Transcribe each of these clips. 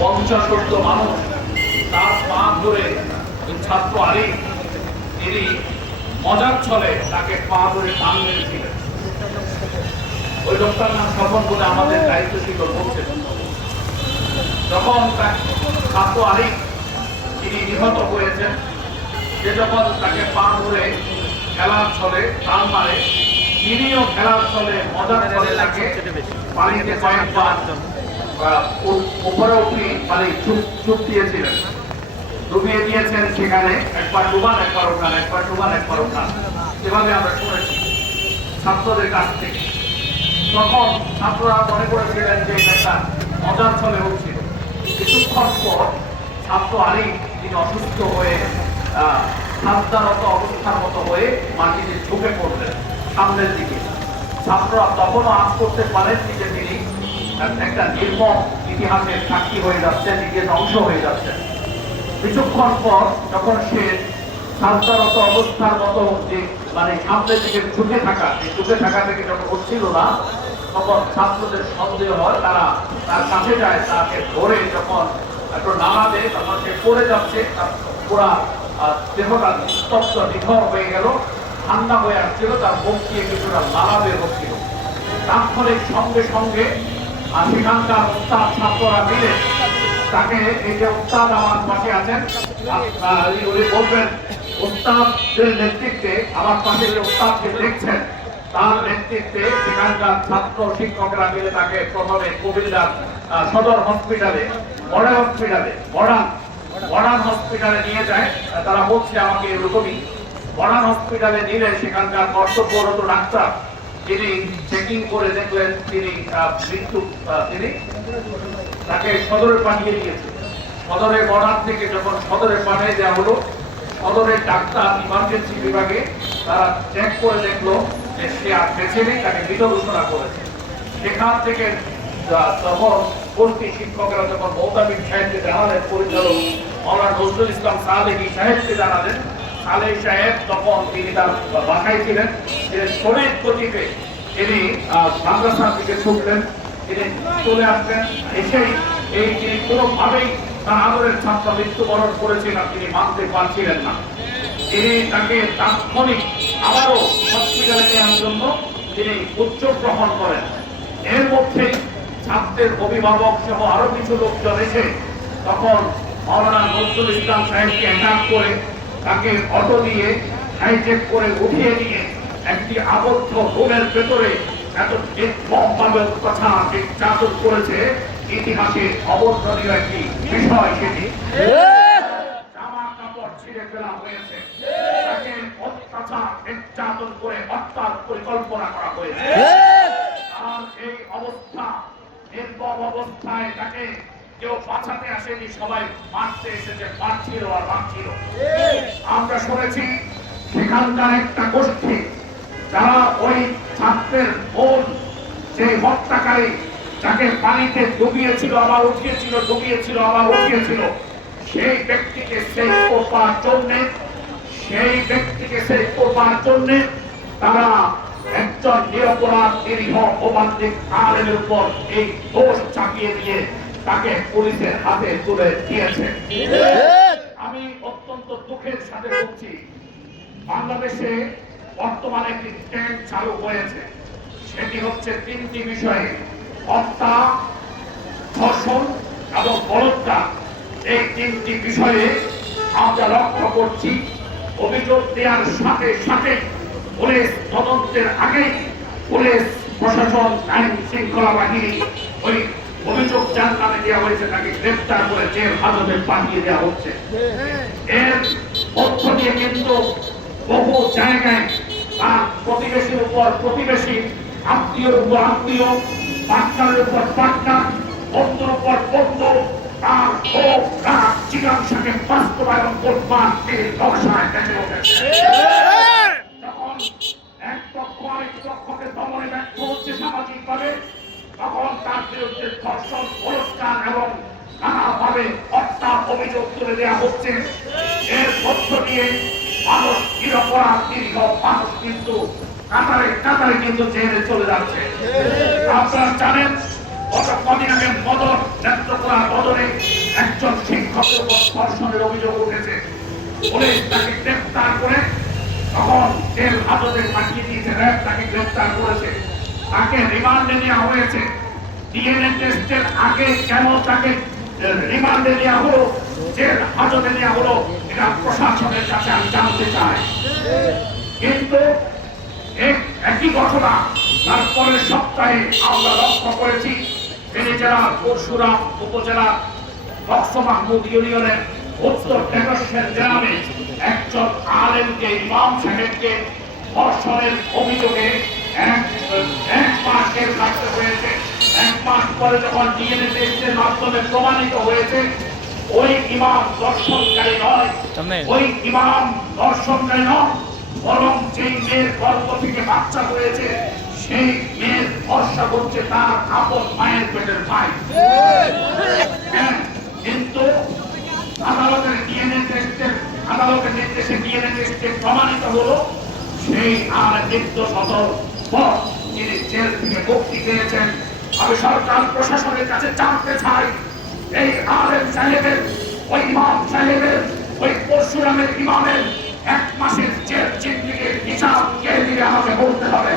50 মানুষ তার পা ধরে ছাত্র আলী তিনি মজার ছলে তাকে পা ধরে টান মেরেছিলেন। ওই লোকটার নাম স্বপন বলে আমাদের দায়িত্ব ছিল বলছেন। যখন ছাত্র আলী তিনি নিহত হয়েছেন, সে যখন তাকে পা ধরে খেলার ছলে টান মারে, তিনিও খেলার ছলে মজার ছলে তাকে পানিতে কয়েকবার উপরে উঠে মানে চুপ দিয়েছিলেন, ডুবিয়ে দিয়েছেন। সেখানে একবার ডুবান একবার ওঠান, একবার ডুবান একবার ওঠান, এভাবে আমরা শুনেছি ছাত্রদের কাছ থেকে। তখন ছাত্ররা মনে করেছিলেন যে একটা মজার ছলে হচ্ছিল। কিছুক্ষণ পর ছাত্র আলী তিনি অসুস্থ হয়ে ঠান্ডারত অবস্থার মতো হয়ে মাটিতে ঝুঁকে পড়লেন সামনের দিকে। ছাত্ররা তখনও আজ করতে পারেননি যে তিনি একটা নির্মম ইতিহাসের সাক্ষী হয়ে যাচ্ছেন, নিজে ধ্বংস হয়ে যাচ্ছেন। কিছুক্ষণ পর যখন সে ঠান্ডারত অবস্থার মতো যে মানে সামনের দিকে ঝুঁকে থাকা, সেই ঝুঁকে থাকা থেকে যখন উঠছিল না, তখন ছাত্রদের সন্দেহ হয়, তারা তার কাছে যায়, তাকে ধরে যখন একটু নাড়া দেয়, তখন সে পড়ে যাচ্ছে, তার পুরা দেহটা স্তব্ধ নিথর হয়ে গেল, ঠান্ডা হয়ে আসছিল, তার মুখ দিয়ে কিছুটা লালা বের হচ্ছিল। তাৎক্ষণিক সঙ্গে সঙ্গে সেখানকার উস্তাদ ছাত্ররা মিলে তাকে, এই যে উস্তাদ আমার পাশে আছেন, উনি বলবেন উস্তাদের নেতৃত্বে, আমার পাশে যে উস্তাদকে দেখছেন তার নেতৃত্বে সেখানকার ছাত্র শিক্ষকরা মিলে তাকে প্রথমে কুমিল্লার সদর হসপিটালে, মডার্ন হসপিটালে নিয়ে যায়। তারা বলছে আমাকে এরকমই। মডার্ন হসপিটালে নিলে সেখানকার কর্তব্যরত ডাক্তার যিনি চেকিং করে দেখলেন তিনি তিনি তাকে সদরে পাঠিয়ে দিয়েছে। সদরে মডার্ন থেকে যখন সদরে পাঠিয়ে দেওয়া হলো, সদরের ডাক্তার ইমার্জেন্সি বিভাগে তারা চেক করে দেখলো যে সে আর বেঁচে নেই, তাকে মৃত ঘোষণা করেছে। সেখান থেকে তখন ভর্তি শিক্ষকেরা যখন মৌতাবিদ সাহেবকে জানালেন, পরিচালক মাওলানা নজরুল ইসলাম সালেহী সাহেবকে জানালেন, সালেহী সাহেব তখন তিনি তার বাসায় ছিলেন, তিনি শরীর গতিতে তিনি মাদ্রাসার দিকে ছুটলেন, তিনি চলে আসলেন। এসেই তিনি কোনোভাবেই তার আদরের ছাত্র মৃত্যুবরণ করেছেন আর তিনি মানতে পারছিলেন না। তিনি তাকে তাৎক্ষণিক আবারও হসপিটালে নেওয়ার জন্য তিনি উদ্যোগ গ্রহণ করেন। এর মধ্যে ছাত্রের অভিভাবক সহ আরো কিছু লোকজন এসে তখন মাওলানা নজরুল ইসলাম সাহেবকে অ্যাটাক করে তাকে অটো দিয়ে হাইজেক করে উঠিয়ে নিয়ে একটি আবদ্ধ রুমের ভেতরে এত নির্মমভাবে অত্যাচার নির্যাতন করেছে, ইতিহাসে অবর্ণনীয় একটি বিষয় সেটি। জামা কাপড় ছিঁড়ে ফেলা হয়েছে, তাকে অত্যাচার নির্যাতন করে হত্যার পরিকল্পনা করা হয়েছে। আর এই অবস্থা, নির্মম অবস্থায় তাকে কেউ বাঁচাতে আসেনি, সবাই মারতে এসেছে, মারছিল আর মারছিল। আমরা শুনেছি সেখানকার একটা গোষ্ঠী যারা ওই ছাত্রের বোন, সেই হত্যাকারী যাকে পানিতে ডুবিয়েছিল আবার উঠিয়েছিল, ডুবিয়েছিল আবার উঠিয়েছিল, সেই ব্যক্তিকে সেভ করবার জন্যে তারা একজন নিরপরাধ নিরীহ ওবান্দিক আলেমের উপর এই দোষ চাপিয়ে দিয়ে তাকে পুলিশের হাতে তুলে দিয়েছে। আমি অত্যন্ত দুঃখের সাথে বলছি, বাংলাদেশে বর্তমানে একটি ট্রেন্ড চালু হয়েছে, সেটি হচ্ছে তিনটি বিষয়ে: হত্যা, ধর্ষণ এবং বলাৎকার। এই তিনটি বিষয়ে আমরা লক্ষ্য করছি অভিযোগ দেওয়ার সাথে সাথে পুলিশ তদন্তের আগেই পুলিশ প্রশাসন, আইন শৃঙ্খলা বাহিনী ওই অভিযোগ যার নামে দেওয়া হয়েছে তাকে গ্রেফতার করে জেল হাজতে পাঠিয়ে দেওয়া হচ্ছে। এর মধ্য দিয়ে কিন্তু বহু জায়গায় তার প্রতিবেশীর উপর প্রতিবেশী, আত্মীয়র উপর আত্মীয়, পার্টনারের উপর পার্টনার, বন্ধুর উপর বন্ধু, তার ক্ষোভ, রাগ, জিজ্ঞাসাকে বাস্তবায়ন করবার তিনি নকশায় দেখে উঠেছে। যখন এক পক্ষ আরেক পক্ষকে দমনে ব্যর্থ হচ্ছে সামাজিকভাবে, তখন তার বিরুদ্ধে ধর্ষণ, বলাৎকার এবং নানাভাবে হত্যার অভিযোগ তুলে দেওয়া হচ্ছে। এর মধ্য দিয়ে মানুষ নিরপরাধ নিরীহ মানুষ কিন্তু কাতারে কাতারে কিন্তু জেলে চলে যাচ্ছে। আপনারা জানেন গত কদিন আগে বদর নেত্রকোনা বদরে একজন শিক্ষকের উপর ধর্ষণের অভিযোগ উঠেছে। পুলিশ তাকে গ্রেফতার করে তখন জেল হাজতে পাঠিয়ে দিয়েছে, র্যাব তাকে গ্রেফতার করেছে, তাকে রিমান্ডে নেওয়া হয়েছে। ডিএনএ টেস্টের আগে কেন তাকে রিমান্ডে নেওয়া হলো, জেল হাজতে নেওয়া হলো, এটা প্রশাসনের কাছে আমি জানতে চাই। কিন্তু একই ঘটনা তারপরের সপ্তাহে আমরা লক্ষ্য করেছি ফেনী জেলার পরশুরাম উপজেলা বক্স মাহমুদ ইউনিয়নের উত্তর টেকসের গ্রামে একজন আলেমকে, ইমাম সাহেবকে ধর্ষণের অভিযোগে এক মাস জেল কাটতে হয়েছে। এক মাস পরে যখন ডিএনএ টেস্টের মাধ্যমে প্রমাণিত হয়েছে ওই ইমাম ধর্ষণকারী নয়, ওই ইমাম ধর্ষণকারী নয়, বরং যেই মেয়ের গর্ভ থেকে বাচ্চা হয়েছে সেই মেয়ের ভরসা করছে তার আপন মায়ের পেটের ভাই। কিন্তু আদালতের নির্দেশে ডিএনএ টেস্টে প্রমাণিত হলো সেই আর নির্দোষ যিনি জেল থেকে মুক্তি পেয়েছেন। আমি সরকার প্রশাসনের কাছে জানতে চাই এই আলেম সাহেবের, ওই ইমাম সাহেবের, ওই পরশুরামের ইমামের এক মাসের জেল জিন্দেগির হিসাব কে দিবে আমাকে বলতে হবে।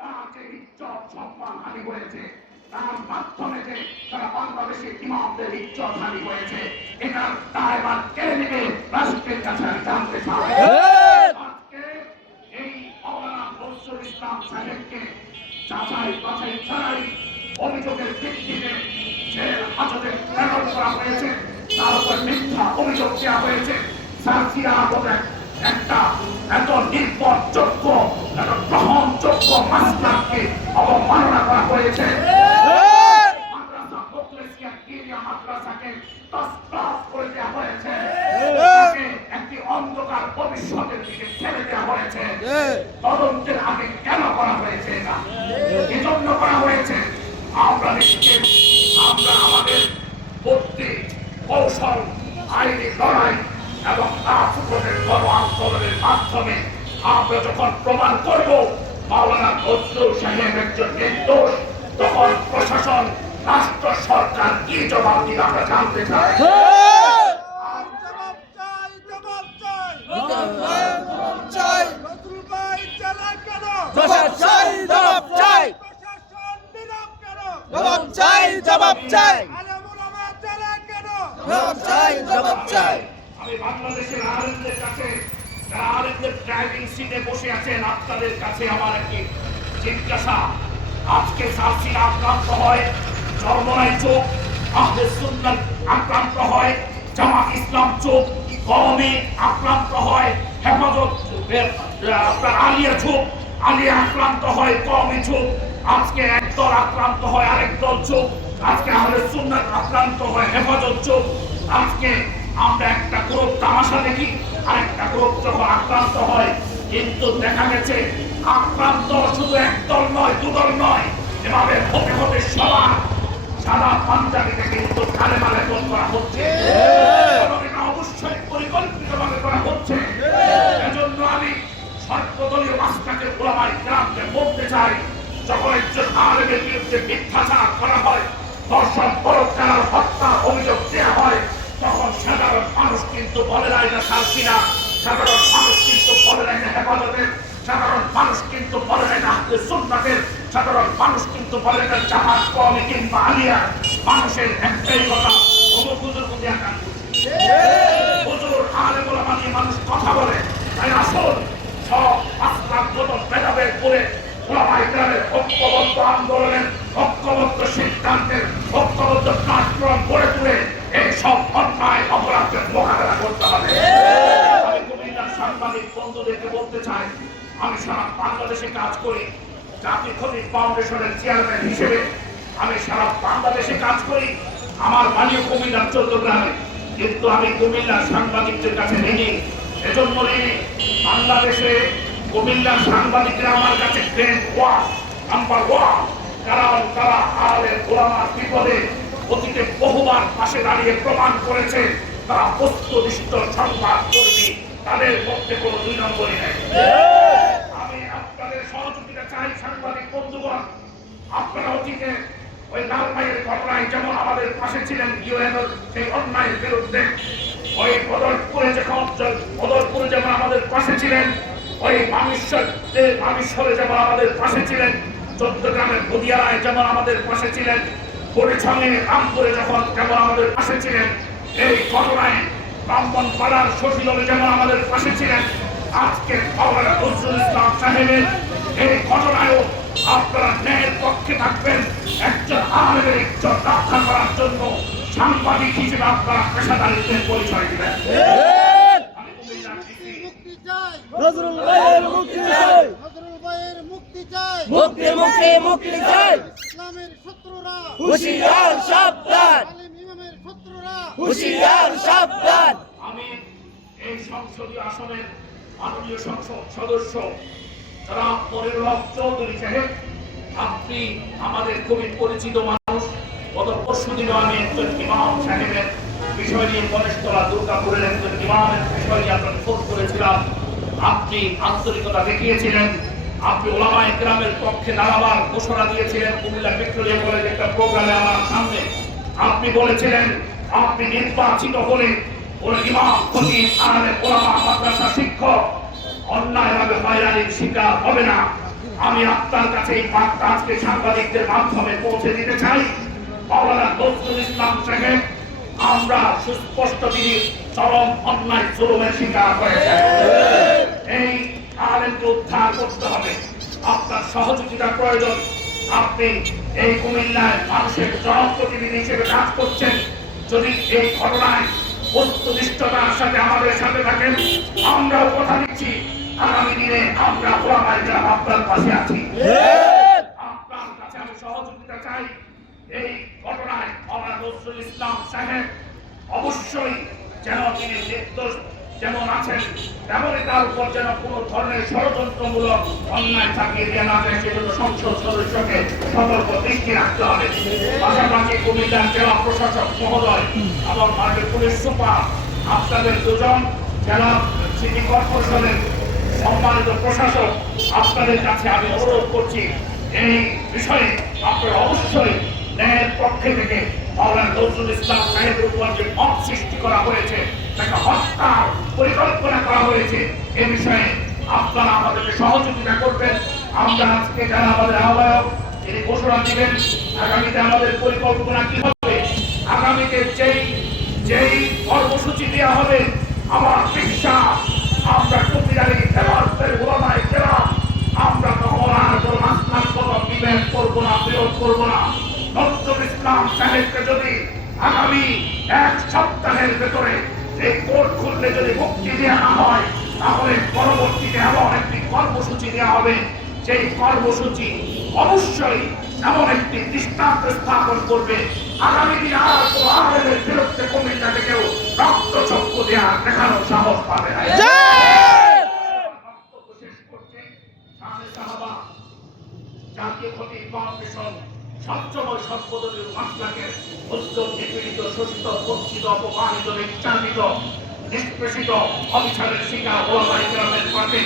তার যে ইজ্জত সম্মান হানি হয়েছে, তার মাধ্যমে যে তারা বাংলাদেশের ইমামদের ইজ্জত হানি হয়েছে, এটার দায়ভার কে নেবে রাষ্ট্রের কাছে আমি জানতে চাই। আজকে এই মাওলানা নজরুল ইসলাম সাহেবকে যাচাই বাছাই ছাড়াই অভিযোগের ভিত্তিতে জেল হাজতে প্রেরণ করা হয়েছে, তার উপর মিথ্যা অভিযোগ দেওয়া হয়েছে। একটা এত নির্ভরযোগ্য, এত গ্রহণযোগ্য মাসলাককে অবমাননা করা হয়েছে। মাদ্রাসা মুখলেসিয়া কিরিয়া মাদ্রাসাকে তসনস করে দেওয়া হয়েছে, একটি অন্ধকার ভবিষ্যতের দিকে ঠেলে দেওয়া হয়েছে। তদন্তের আগে কেন করা হয়েছে? এটা এজন্য করা হয়েছে আমরা নিশ্চিত আমরা আমাদের বুদ্ধি, কৌশল, আইনি লড়াই এবং রাজপথের গণ আন্দোলনের মাধ্যমে আমরা যখন প্রমাণ করব মাওলানা নজরুল সাহেব একজন নির্দোষ, তখন প্রশাসন, রাষ্ট্র সরকার কি জবাব দিবে আমরা জানতে চাই। আমি বাংলাদেশের আলেমদের কাছে, যারা আলেমদের ড্রাইভিং সিটে বসে আছেন, আপনাদের কাছে আমার একটি জিজ্ঞাসা। আজকে সালসিনা আক্রান্ত হয়, চরমরাই চোখ, আহলে সুন্নাত আক্রান্ত হয়, জামাত ইসলাম চোখ, কওমি আক্রান্ত হয়, হেফাজত আপনার আলিয়া চোখ, আলিয়া আক্রান্ত হয়, কওমি চোখ। আজকে একদল আক্রান্ত হয়, আরেক দল চোখ। আজকে আহলে সুন্নাত আক্রান্ত হয়, হেফাজত চোখ। আজকে আমরা একটা গ্রুপ তামাশা দেখি, আরেকটা গ্রুপ যখন আক্রান্ত হয়, কিন্তু দেখা গেছে আক্রান্ত শুধু একদল নয়, দুদল নয়, এভাবে হতে হতে সবার সাদা পাঞ্জাবিকে কিন্তু কালেমা লেপন করা হচ্ছে। এটা অবশ্যই পরিকল্পিতভাবে করা হচ্ছে। এজন্য আমি সর্বদলীয় মাসটাকে ওলামাই গ্রামকে বলতে চাই, যখন একজন আলেমের বিরুদ্ধে মিথ্যাচার করা হয়, ধর্ষণ, বলাৎকার, হত্যা অভিযোগ দেওয়া হয়, তখন সাধারণ মানুষ কিন্তু বলে না এটা সালসিনা, সাধারণ মানুষ কিন্তু বলে না এটা হেফাজতের, সাধারণ মানুষ কিন্তু বলে না এটা আহলে সুন্নাতের, সাধারণ মানুষ কিন্তু বলে না জামাত, কওমি কিংবা আলিয়া। মানুষের একটাই কথা, হুজুর বুঝে আকান হুজুর আলেম ওলামা নিয়ে মানুষ কথা বলে। তাই আসল সব মাসলাকগত ভেদাভেদ করে ওলামায়ে কেরামের ঐক্যবদ্ধ আন্দোলনের, ঐক্যবদ্ধ সিদ্ধান্তের, ঐক্যবদ্ধ কার্যক্রম গড়ে তুলে এই সব অন্যায় অপরাধের মোকাবেলা করতে হবে। আমি কুমিল্লার সাংবাদিক বন্ধুদেরকে বলতে চাই, আমি সারা বাংলাদেশে কাজ করি, জাতীয় খনিজ ফাউন্ডেশনের চেয়ারম্যান হিসেবে আমি সারা বাংলাদেশে কাজ করি। আমার বাড়িও কুমিল্লার চৌদ্দগ্রামে, কিন্তু আমি কুমিল্লার সাংবাদিকদের কাছে ঋণী। এজন্য ঋণী, বাংলাদেশে কুমিল্লার সাংবাদিকরা আমার কাছে গ্রেড 1, নাম্বার 1, কারণ তারা আলেম ওলামার বিপদে অতীতে বহুবার পাশে দাঁড়িয়ে প্রমাণ করেছে তারা বস্তুনিষ্ঠ সংবাদ কর্মী, তাদের মধ্যে কোনো 2 নম্বরই নেই। আমি আপনাদের সহযোগিতা চাই সাংবাদিক বন্ধুগণ। আপনারা অতীতে ওই লালমাইয়ের ঘটনায় যেমন আমাদের পাশে ছিলেন ইউএনওর সেই অন্যায়ের বিরুদ্ধে, ওই বদরপুরে যেমন আমাদের পাশে ছিলেন, ওই মামিশ্বরে যেমন আমাদের পাশে ছিলেন, চট্টগ্রামের বদিয়ারায় যেমন আমাদের পাশে ছিলেন, পরিছনে রামপুরে যেমন আমাদের পাশে ছিলেন, এই ঘটনায় ব্রাহ্মণপাড়ার শশীদলে যেমন আমাদের পাশে ছিলেন, আজকে মাওলানা নজরুল ইসলাম সাহেবের এই ঘটনায়ও আপনারা ন্যায়ের পক্ষে থাকবেন। একজন আলেমের ইজ্জত রক্ষা করার জন্য সাংবাদিক হিসেবে আপনারা পেশাদারিত্বের পরিচয় দিবেন। নজরুল ভাইয়ের মুক্তি চাই, নজরুল ভাইয়ের মুক্তি চাই, মুক্তি মুক্তি মুক্তি চাই। ইসলামের শত্রুরা হুঁশিয়ার সাবধান, আলেম ইমামের শত্রুরা হুঁশিয়ার সাবধান। আমি এই সংসদীয় আসনের মাননীয় সংসদ সদস্য জনাব মনিরুল হক চৌধুরী সাহেব, আপনি আমাদের খুবই পরিচিত মানুষ। গত পরশুদিনও আমি একজন ইমাম সাহেবের বিষয় নিয়ে গণেশতলা দুর্গাপুরের একজন ইমামের বিষয় নিয়ে আপনাকে ফোন করেছিলাম। আপনি আন্তরিকতা দেখিয়েছিলেন, আপনি ওলামায়ে কেরামের পক্ষে দাঁড়াবার ঘোষণা দিয়েছিলেন। কুমিল্লা পেট্রোলিয়াম কলেজে একটা প্রোগ্রামে আমার সামনে আপনি বলেছিলেন আপনি নির্বাচিত হলে ওই ইমাম, খতিব, আলেম, ওলামা, মাদ্রাসা শিক্ষক অন্যায়ভাবে হয়রানির শিকার হবে না। আমি আপনার কাছে এই বার্তা আজকে সাংবাদিকদের মাধ্যমে পৌঁছে দিতে চাই। মাওলানা নজরুল ইসলাম সাহেব, আমরা সুস্পষ্ট তিনি চরম অন্যায় জুলুমের শিকার হয়েছেন। এই আলেমকে উদ্ধার করতে হবে, আপনার সহযোগিতা প্রয়োজন। আপনি এই কুমিল্লায় মানুষের জনপ্রতিনিধি হিসেবে কাজ করছেন। যদি এই ঘটনায় বস্তুনিষ্ঠতার সাথে আমাদের সাথে থাকেন, আমরাও কথা দিচ্ছি আগামী দিনে আমরা ওলামায়ে কেরাম আপনার পাশে আছি। আপনার কাছে আমি সহযোগিতা চাই। এই ঘটনায় মাওলানা নজরুল ইসলাম সাহেব অবশ্যই যেন তিনি নির্দোষ যেমন আছেন তেমনই তার উপর যেন কোনো ধরনের ষড়যন্ত্রমূলক অন্যায় চাপিয়ে দেওয়া না যায়, সেজন্য সংসদ সদস্যকে সতর্ক দৃষ্টি রাখতে হবে। পাশাপাশি কুমিল্লার জেলা প্রশাসক মহোদয় এবং মার্কেট পুলিশ সুপার, আপনাদের দুজন জেলা সিটি কর্পোরেশনের সম্মানিত প্রশাসক, আপনাদের কাছে আমি অনুরোধ করছি এই বিষয়ে আপনারা অবশ্যই ন্যায়ের পক্ষে থেকে মাওলানা নজরুল ইসলাম সাহেবের উপর যে মত সৃষ্টি করা হয়েছে, তাকে হত্যার পরিকল্পনা করা হয়েছে, এ বিষয়ে আপনারা আমাদেরকে সহযোগিতা করবেন। আমরা আজকে যারা আমাদের আহ্বায়ক তিনি ঘোষণা দিবেন আগামীতে আমাদের পরিকল্পনা কি হবে, আগামীতে যেই কর্মসূচি দেওয়া হবে, আমার বিশ্বাস আমরা টুপিদারি খেলোয়াড়দের ওলামায়ে কেরাম আমরা তখন আর কোনো নাস্তার কোনো বিভেদ করবো না, বিরোধ করবো না। নজরুল ইসলাম সাহেবকে যদি আগামী এক সপ্তাহের ভেতরে এই কোর্ট খুললে যদি মুক্তি দেওয়া না হয়, তাহলে পরবর্তীতে এমন একটি কর্মসূচি দেওয়া হবে, সেই কর্মসূচি অবশ্যই এমন একটি দৃষ্টান্ত স্থাপন করবে। আগামী দিন আর কোনো আলেমের বিরুদ্ধে কুমিল্লাতে কেউ রক্তচক্ষু দেওয়া দেখানোর সাহস পাবে না। শেষ করছে জাতীয় খতিব ফাউন্ডেশন সবসময় সর্বদলীয় মাসলাকের উদ্যোগ নিপীড়িত, শোষিত, বঞ্চিত, অপমানিত, নির্যাতিত, নিষ্পেষিত, অবিচারের শিকার ওলামায়ে কেরামের পাশে